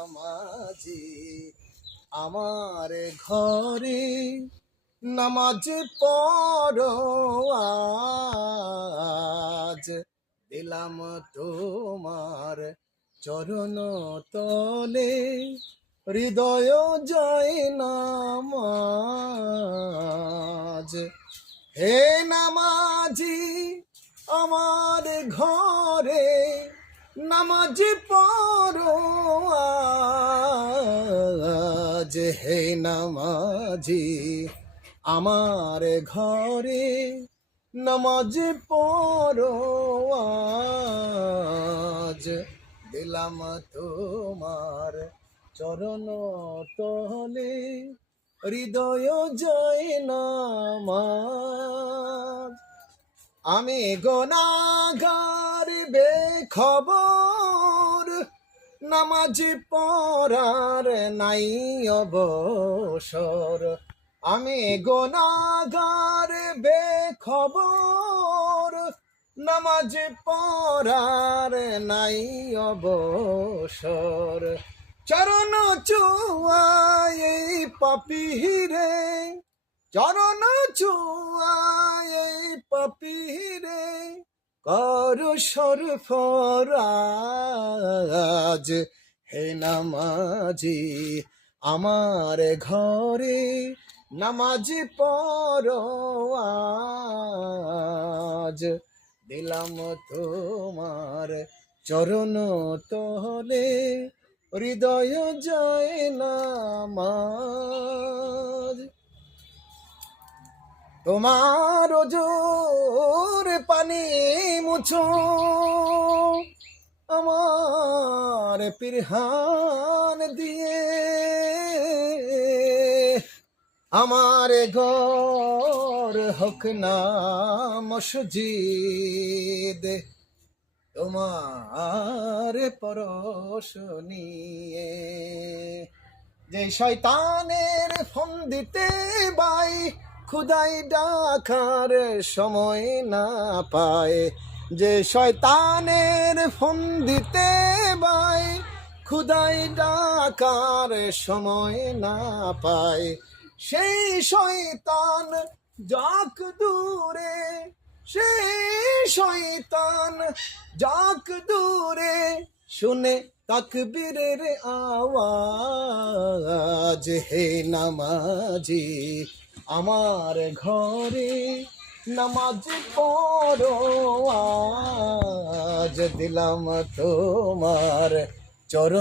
নামাজি আমার ঘরে নামাজ পড়ো আজ দিলাম তোমার চরণ তলে হৃদয় জয় নামাজ হে নামাজি আমার ঘরে নামাজ পড়ো আজ হে নামাজি আমার ঘরে নামাজ পড়ো আজ দিলাম তোমার চরণ তলে হৃদয় জয় নামাজ আমি গুনাহগার বেখবর নামাজ পড়ার নাই অবসর আমি গুনাহগার বেখবর নামাজ পড়ার নাই অবসর চরণ চুয়ায় পাপীরে চরণ চুয়ায় পাপীরে কর সরফরাজ হে নামাজি আমার ঘরে নামাজ পড়ো আজ দিলাম তোমার চরণ তলে হৃদয় জয় নামাজ তোমার ওজোর পানি মুছো আমার পিরহান দিয়ে আমার ঘর হোক না মসজিদ তোমার পরশ নিয়ে যে শয়তানের ফন্দিতে বাই খুদাই ডাকার সময় না পায় যে শয়তানের ফন্দিতে বাই খুদাই ডাকার সময় না পায় সেই শয়তান যাক দূরে সেই শয়তান যাক দূরে শুনে তাকবীরের আওয়াজ হে নামাজি আমার ঘরে নামাজ পড়ো আজ দিলাম তোমার চরণ